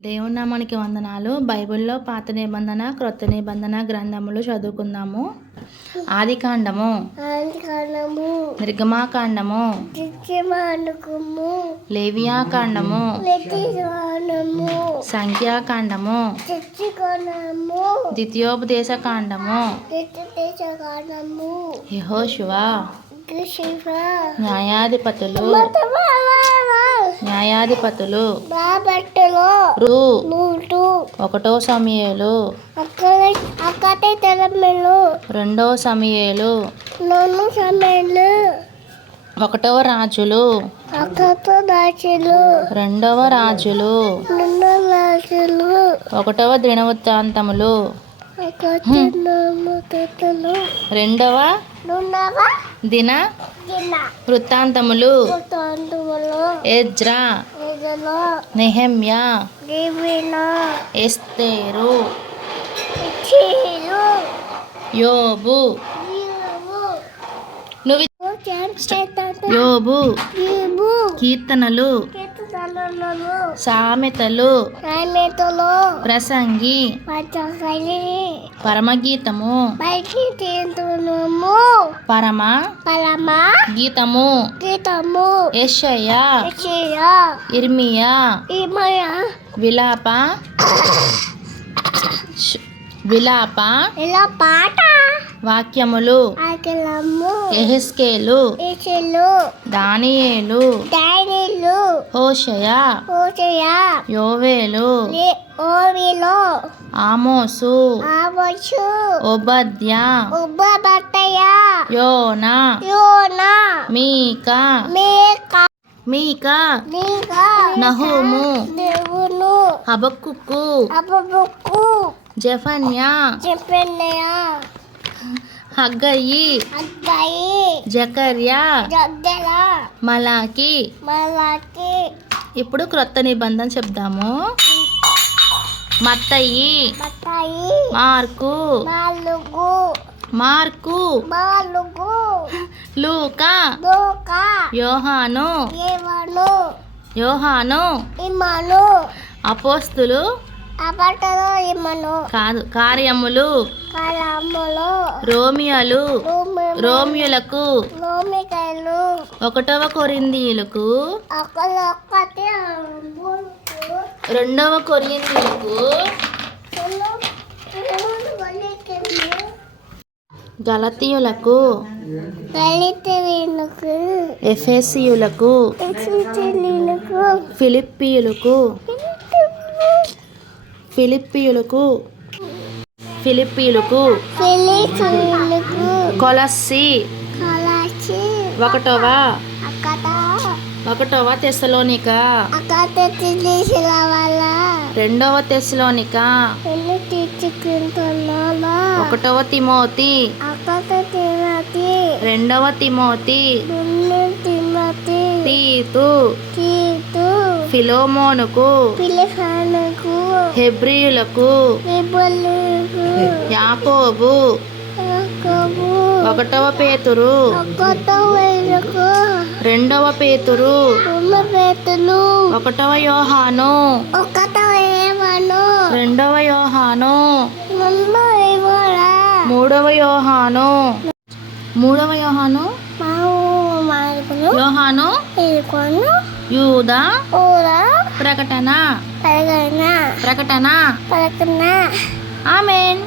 దేవుని నామానికి వందనాలు. బైబిల్లో పాత నిబంధన, క్రొత్త నిబంధన గ్రంథములు చదువుకుందాము. ఆదికాండము, నిర్గమాకాండము, లేవియాకాండము, సంఖ్యాకాండము, ద్వితీయోపదేశకాండము, యెహోషువ, న్యాయాధిపతులు, ఒకటో సమూయేలు, రెండో సమూయేలు, ఒకటవ రాజులు, రెండవ రాజులు, ఒకటవ దినవృత్తాంతములు, రెండవ దిన వృత్తాంతములు, ఎజ్రా, నెహెమ్యా, ఎస్తేరు, యోబు, యోబు, కీర్తనలు, సామెతలు, ప్రసంగి, పరమగీతము, పరమ గీతము, యెషయా, ఇర్మియా, విలాప వాక్యములు, యెహెజ్కేలు, దానియేలు, హోషేయ, యోవేలు, ఆమోసు, ఓబద్యా, యోనా, మీకా, నహూము, హబక్కుకు, జెఫన్యా, హగ్గయి, జకర్యా, మలాకి. ఇప్పుడు క్రొత్త నిబంధన చెప్దాము. మత్తయి, మార్కు, లూకా, యోహాను, అపోస్తులు కాదు, కార్యములు, రోమియోలకు, ఒకటవ కొరింథీయులకు, రెండవ కొరింథీయులకు, గలతీయులకు, ఎఫెసీయులకు, ఫిలిప్పీయులకు, కొలస్సీ, ఒకటవ తెస్సలోనిక, రెండవ తెస్సలోనిక, ఒకటవ తిమోతి, రెండవ తిమోతి, తీతు, ఫిలోమోనుకు, హెబ్రీయులకు, యాకోబు, ఒకటవ పేతురు, రెండవ పేతురు, ఒకటవ యోహాను, రెండవ యోహాను, మూడవ యోహాను, యూదా, ప్రకటన. ఆమేన్.